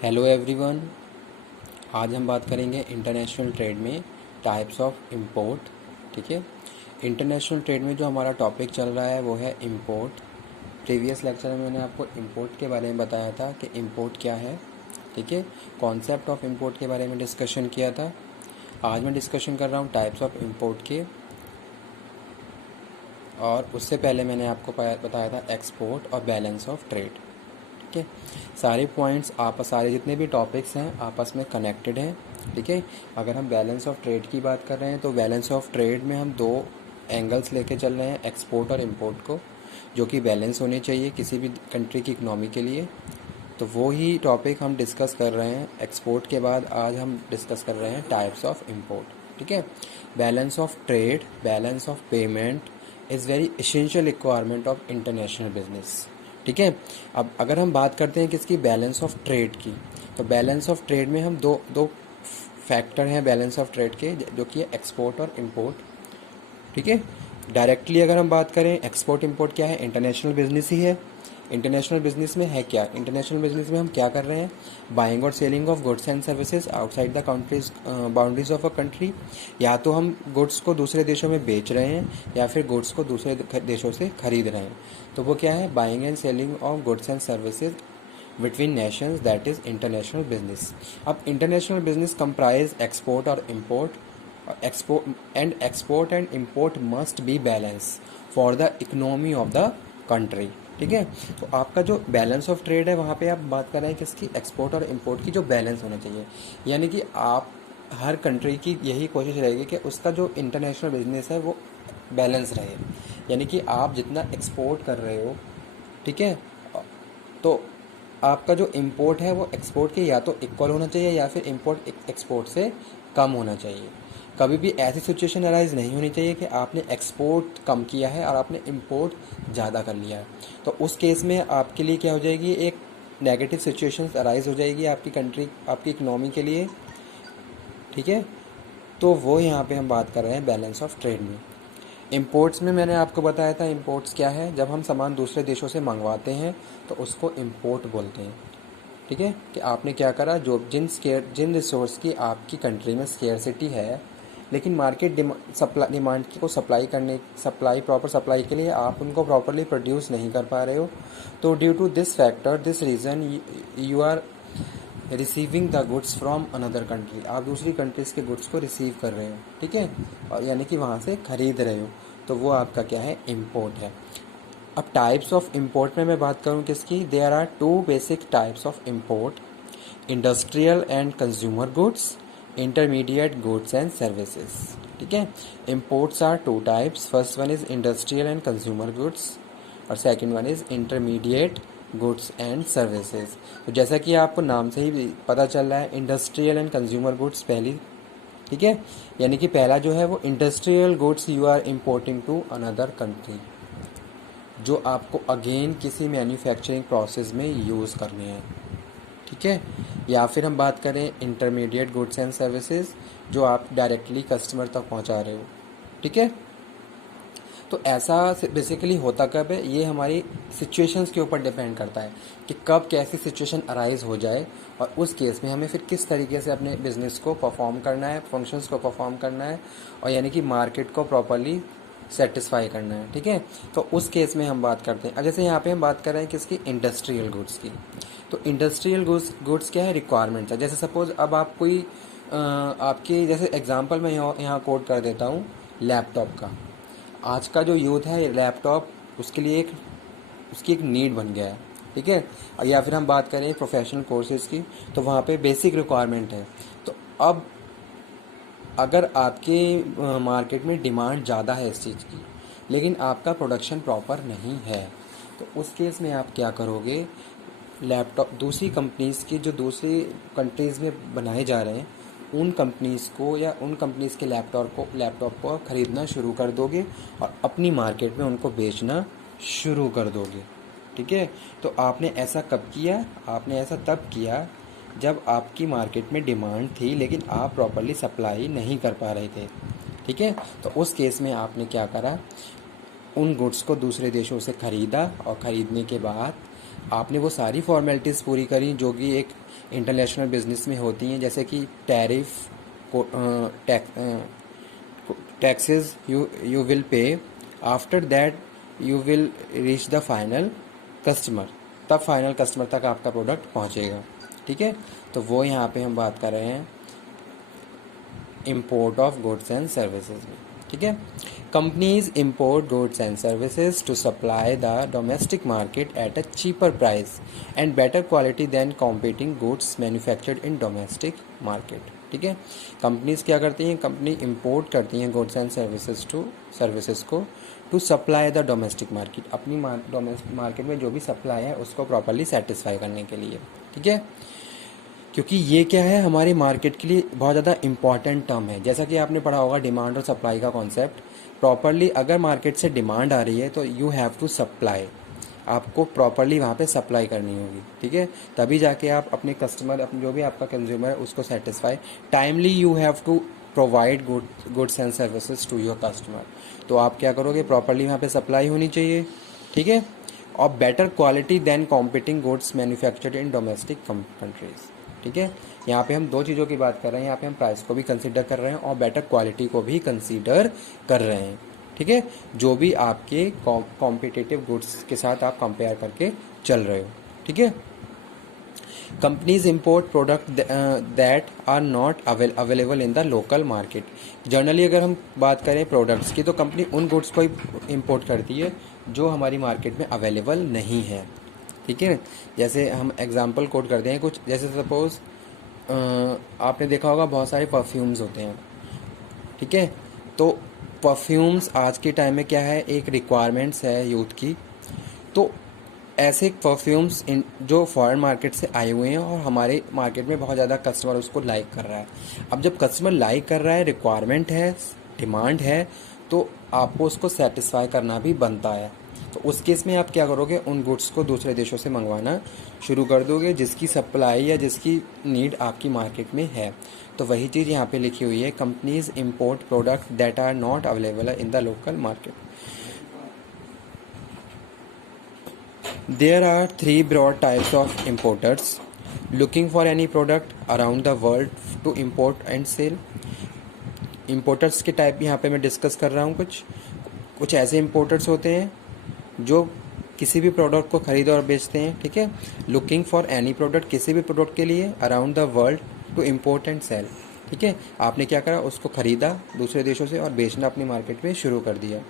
Hello everyone. आज हम बात करेंगे इंटरनेशनल ट्रेड में टाइप्स ऑफ इंपोर्ट। ठीक है, इंटरनेशनल ट्रेड में जो हमारा टॉपिक चल रहा है वो है इंपोर्ट। प्रीवियस लेक्चर में मैंने आपको इंपोर्ट के बारे में बताया था कि इंपोर्ट क्या है। ठीक है, कॉन्सेप्ट ऑफ इंपोर्ट के बारे में डिस्कशन किया था। आज मैं डिस्कशन कर रहा हूँ टाइप्स ऑफ इंपोर्ट के, और उससे पहले मैंने आपको बताया था एक्सपोर्ट और बैलेंस ऑफ ट्रेड। ठीक है, सारे पॉइंट्स सारे जितने भी टॉपिक्स हैं आपस में कनेक्टेड हैं। ठीक है, अगर हम बैलेंस ऑफ ट्रेड की बात कर रहे हैं तो बैलेंस ऑफ ट्रेड में हम दो एंगल्स लेके चल रहे हैं, एक्सपोर्ट और इंपोर्ट को, जो कि बैलेंस होने चाहिए किसी भी कंट्री की इकनॉमी के लिए। तो वो ही टॉपिक हम डिस्कस कर रहे हैं एक्सपोर्ट के बाद। आज हम डिस्कस कर रहे हैं टाइप्स ऑफ इंपोर्ट। ठीक है, balance of trade, balance of payment is very essential requirement of international business. ठीक है, अब अगर हम बात करते हैं किसकी, बैलेंस ऑफ ट्रेड की, तो बैलेंस ऑफ ट्रेड में हम दो दो फैक्टर हैं बैलेंस ऑफ ट्रेड के, जो कि है एक्सपोर्ट और इंपोर्ट। ठीक है, डायरेक्टली अगर हम बात करें एक्सपोर्ट इंपोर्ट क्या है, इंटरनेशनल बिजनेस ही है। इंटरनेशनल बिजनेस में है क्या, इंटरनेशनल बिजनेस में हम क्या कर रहे हैं, बाइंग और selling of goods and services outside the countries boundaries of a country. या तो हम गुड्स को दूसरे देशों में बेच रहे हैं या फिर गुड्स को दूसरे देशों से खरीद रहे हैं। तो वो क्या है, buying and selling of goods and services between Nations, that is international business. अब इंटरनेशनल बिजनेस कंप्राइज एक्सपोर्ट और import. Export and import must be balance for the economy of the country. ठीक है, तो आपका जो बैलेंस ऑफ ट्रेड है वहाँ पे आप बात कर रहे हैं किसकी, एक्सपोर्ट और इम्पोर्ट की, जो बैलेंस होना चाहिए। यानी कि आप हर कंट्री की यही कोशिश रहेगी कि उसका जो इंटरनेशनल बिजनेस है वो बैलेंस रहे। यानी कि आप जितना एक्सपोर्ट कर रहे हो, ठीक है, तो आपका जो इंपोर्ट है वो एक्सपोर्ट के या तो इक्वल होना चाहिए या फिर इंपोर्ट एक्सपोर्ट से कम होना चाहिए। कभी भी ऐसी सिचुएशन अराइज नहीं होनी चाहिए कि आपने एक्सपोर्ट कम किया है और आपने इंपोर्ट ज़्यादा कर लिया है। तो उस केस में आपके लिए क्या हो जाएगी, एक नेगेटिव सिचुएशन अराइज हो जाएगी आपकी कंट्री, आपकी इकनॉमी के लिए। ठीक है, तो वो यहाँ पे हम बात कर रहे हैं बैलेंस ऑफ ट्रेड में। इंपोर्ट्स में मैंने आपको बताया था इंपोर्ट्स क्या है, जब हम सामान दूसरे देशों से मंगवाते हैं तो उसको इंपोर्ट बोलते हैं। ठीक है, कि आपने क्या करा, जो जिन रिसोर्स की आपकी कंट्री में स्केर्सिटी है, लेकिन मार्केट डिमांड को प्रॉपर सप्लाई के लिए आप उनको प्रॉपरली प्रोड्यूस नहीं कर पा रहे हो। तो due to this factor, this reason, you are receiving the goods from another country. आप दूसरी कंट्रीज़ के गुड्स को रिसीव कर रहे हो। ठीक है, और यानी कि वहाँ से खरीद रहे हो, तो वो आपका क्या है, इम्पोर्ट है। अब टाइप्स ऑफ इंपोर्ट में मैं बात करूं किसकी, there are two basic types of import, industrial and consumer goods, intermediate goods and services. ठीक है, imports are two types, first one is industrial and consumer goods और second one is intermediate goods and services. तो जैसा कि आपको नाम से ही पता चल रहा है, इंडस्ट्रियल एंड कंज्यूमर गुड्स पहली। ठीक है, यानी कि पहला जो है वो industrial goods you are importing to another country, जो आपको अगेन किसी मैन्युफैक्चरिंग प्रोसेस में यूज़ करने हैं। ठीक है, या फिर हम बात करें इंटरमीडिएट गुड्स एंड सर्विसेज, जो आप डायरेक्टली कस्टमर तक पहुंचा रहे हो। ठीक है, तो ऐसा बेसिकली होता कब है, ये हमारी सिचुएशंस के ऊपर डिपेंड करता है कि कब कैसी सिचुएशन अराइज हो जाए, और उस केस में हमें फिर किस तरीके से अपने बिजनेस को परफॉर्म करना है, फंक्शंस को परफॉर्म करना है, और यानी कि मार्केट को प्रॉपरली सेटिस्फाई करना है। ठीक है, तो उस केस में हम बात करते हैं। अब जैसे यहाँ पे हम बात कर रहे हैं किसकी, इंडस्ट्रियल गुड्स की। तो इंडस्ट्रियल गुड्स क्या है, रिक्वायरमेंट्स है। जैसे सपोज अब आप कोई आपकी, जैसे एग्जांपल मैं यहाँ कोट कर देता हूँ लैपटॉप का। आज का जो यूथ है, लैपटॉप उसके लिए उसकी एक नीड बन गया है। ठीक है, या फिर हम बात करें प्रोफेशनल कोर्सेज की, तो वहाँ पे बेसिक रिक्वायरमेंट है। तो अब अगर आपके मार्केट में डिमांड ज़्यादा है इस चीज़ की, लेकिन आपका प्रोडक्शन प्रॉपर नहीं है, तो उस केस में आप क्या करोगे, लैपटॉप दूसरी कंपनीज़ की, जो दूसरी कंट्रीज़ में बनाए जा रहे हैं, उन कंपनीज़ को या उन कंपनीज़ के लैपटॉप को ख़रीदना शुरू कर दोगे और अपनी मार्केट में उनको बेचना शुरू कर दोगे। ठीक है, तो आपने ऐसा कब किया, आपने ऐसा तब किया जब आपकी मार्केट में डिमांड थी लेकिन आप प्रॉपरली सप्लाई नहीं कर पा रहे थे। ठीक है, तो उस केस में आपने क्या करा, उन गुड्स को दूसरे देशों से ख़रीदा और ख़रीदने के बाद आपने वो सारी फॉर्मेलिटीज़ पूरी करी जो कि एक इंटरनेशनल बिजनेस में होती हैं, जैसे कि tariff, taxes you will pay, after that you will reach the final customer, तब फाइनल कस्टमर तक आपका प्रोडक्ट पहुंचेगा। ठीक है, तो वो यहाँ पे हम बात कर रहे हैं import of goods and services में। ठीक है, companies import goods and services to supply the domestic market at a cheaper price and better quality than competing goods manufactured in domestic market। ठीक है, कंपनीज क्या करती हैं, कंपनी इंपोर्ट करती हैं गुड्स एंड सर्विसेज को to supply the domestic market, अपनी domestic market में जो भी सप्लाई है उसको प्रॉपरली सेटिस्फाई करने के लिए। ठीक है, क्योंकि ये क्या है, हमारी मार्केट के लिए बहुत ज़्यादा इंपॉर्टेंट टर्म है। जैसा कि आपने पढ़ा होगा डिमांड और सप्लाई का कॉन्सेप्ट, प्रॉपरली अगर मार्केट से डिमांड आ रही है तो यू हैव टू सप्लाई, आपको प्रॉपरली वहाँ पे सप्लाई करनी होगी। ठीक है, तभी जाके आप अपने कस्टमर, अपने जो भी आपका कंज्यूमर है उसको satisfy, timely you have to provide goods and services to your customer. तो आप क्या करोगे, प्रॉपरली वहाँ पे सप्लाई होनी चाहिए। ठीक है, और better quality than competing goods manufactured in domestic countries. ठीक है, यहाँ पे हम दो चीज़ों की बात कर रहे हैं, यहाँ पे हम प्राइस को भी कंसीडर कर रहे हैं और बेटर क्वालिटी को भी कंसीडर कर रहे हैं। ठीक है, जो भी आपके कॉम्पिटिटिव गुड्स के साथ आप कंपेयर करके चल रहे हो। ठीक है, companies import product that are not available in the local market. Generally अगर हम बात करें प्रोडक्ट्स की, तो कंपनी उन गुड्स को ही इम्पोर्ट करती है जो हमारी मार्केट में अवेलेबल नहीं है। ठीक है, जैसे हम एग्जांपल कोट करते हैं कुछ, जैसे सपोज आपने देखा होगा बहुत सारे परफ्यूम्स होते हैं। ठीक है, तो परफ्यूम्स आज के टाइम में क्या है, एक रिक्वायरमेंट्स है यूथ की। तो ऐसे परफ्यूम्स जो फॉरेन मार्केट से आए हुए हैं और हमारे मार्केट में बहुत ज़्यादा कस्टमर उसको लाइक कर रहा है। अब जब कस्टमर लाइक कर रहा है, रिक्वायरमेंट है, डिमांड है, तो आपको उसको सेटिस्फाई करना भी बनता है। तो उस केस में आप क्या करोगे, उन गुड्स को दूसरे देशों से मंगवाना शुरू कर दोगे जिसकी सप्लाई या जिसकी नीड आपकी मार्केट में है। तो वही चीज़ यहाँ पे लिखी हुई है, companies import product that are not available in the local market. There are three broad types of importers looking for any product around the world to import and sell। Importers के टाइप यहाँ पे मैं discuss कर रहा हूँ। कुछ ऐसे importers होते हैं जो किसी भी प्रोडक्ट को खरीदो और बेचते हैं। ठीक है, लुकिंग फॉर एनी प्रोडक्ट, किसी भी प्रोडक्ट के लिए around the world to import and sell. ठीक है, आपने क्या करा, उसको खरीदा दूसरे देशों से और बेचना अपनी मार्केट में शुरू कर दिया।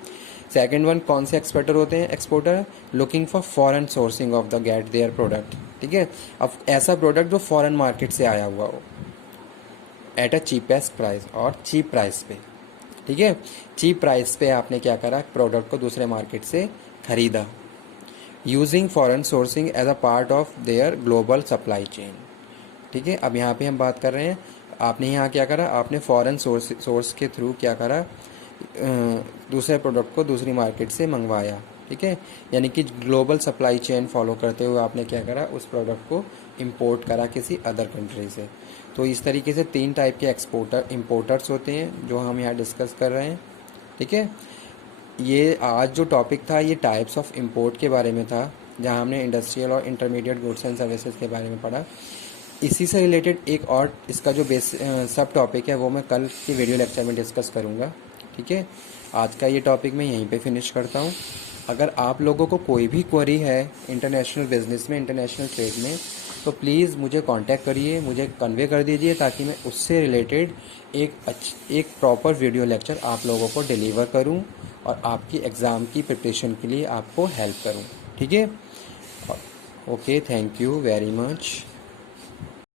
सेकंड वन, कौन से एक्सपोर्टर होते हैं, exporter looking for foreign sourcing of the get their product. ठीक है, अब ऐसा प्रोडक्ट जो फॉरेन मार्केट से आया हुआ हो एट अ चीपेस्ट प्राइस, और चीप प्राइस पे। ठीक है, चीप प्राइस पे आपने क्या करा, प्रोडक्ट को दूसरे मार्केट से खरीदा, using foreign sourcing as a part of their global supply chain. ठीक है, अब यहाँ पे हम बात कर रहे हैं, आपने यहाँ क्या करा, आपने फॉरेन सोर्स के थ्रू क्या करा, दूसरे प्रोडक्ट को दूसरी मार्केट से मंगवाया। ठीक है, यानी कि ग्लोबल सप्लाई चेन फॉलो करते हुए आपने क्या करा, उस प्रोडक्ट को इंपोर्ट करा किसी अदर कंट्री से। तो इस तरीके से तीन टाइप के इंपोर्टर्स होते हैं जो हम यहाँ डिस्कस कर रहे हैं। ठीक है, ये आज जो टॉपिक था ये टाइप्स ऑफ इंपोर्ट के बारे में था, जहाँ हमने इंडस्ट्रियल और इंटरमीडिएट गुड्स एंड सर्विसेज के बारे में पढ़ा। इसी से रिलेटेड एक और इसका जो सब टॉपिक है वो मैं कल की वीडियो लेक्चर में डिस्कस करूँगा। ठीक है, आज का ये टॉपिक मैं यहीं पे फिनिश करता हूँ। अगर आप लोगों को कोई भी क्वेरी है इंटरनेशनल बिजनेस में, इंटरनेशनल ट्रेड में, तो प्लीज़ मुझे कांटेक्ट करिए, मुझे कन्वे कर दीजिए, ताकि मैं उससे रिलेटेड एक प्रॉपर वीडियो लेक्चर आप लोगों को डिलीवर करूं और आपकी एग्ज़ाम की प्रिपरेशन के लिए आपको हेल्प करूं। ठीक है, okay, thank you very much.